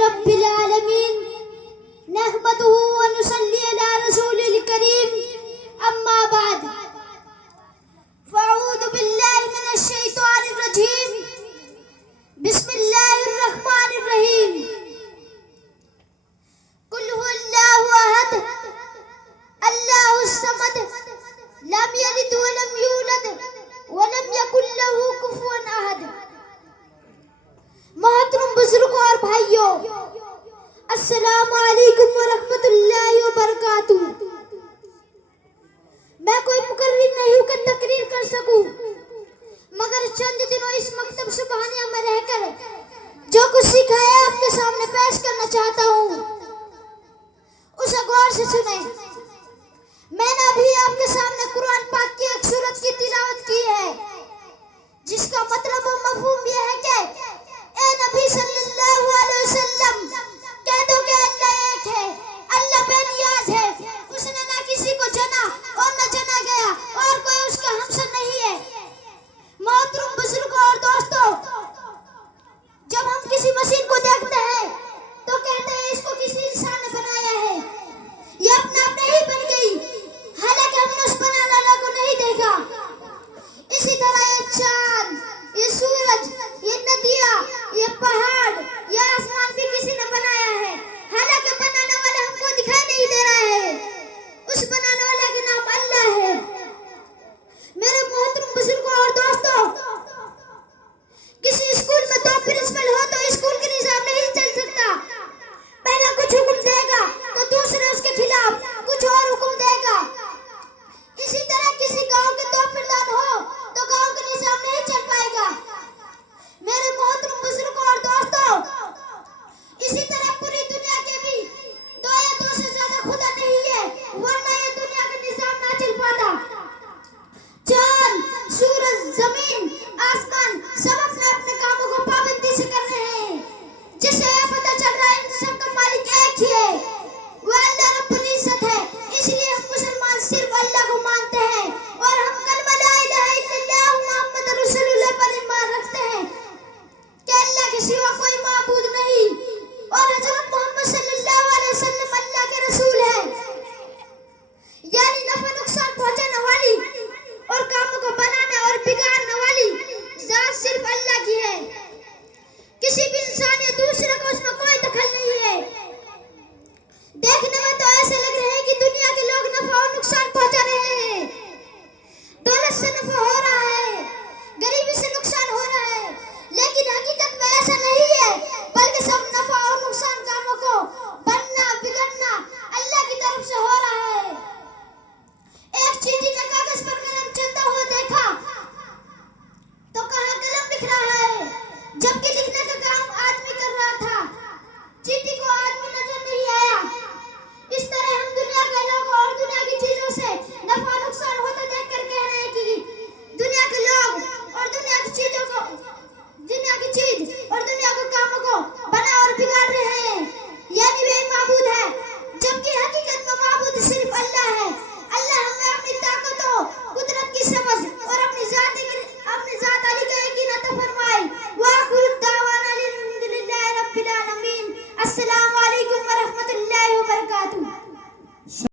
رب العالمين نحمده ونصلي على رسول الكريم أما بعد فأعوذ بالله من الشيطان الرجيم بسم الله الرحمن الرحيم قل هو الله أحد الله الصمد لم يلد ولم يولد ولم يكن له كفوا أحد. محترم بزرگوں اور بھائیوں، السلام علیکم ورحمۃ اللہ وبرکاتہ. میں کوئی مقرر نہیں ہوں کہ تقریر کر سکوں، مگر چند دنوں اس مکتب سبحانیہ میں رہ کر جو کچھ سیکھا ہے آپ کے سامنے پیش کرنا چاہتا ہوں، اسے غور سے سنیں. میں نے ابھی آپ کے سامنے قرآن پاک کی ایک سورت کی تلاوت کی ہے جس کا مطلب و مفہوم یہ ہے کہ اے نبی صلی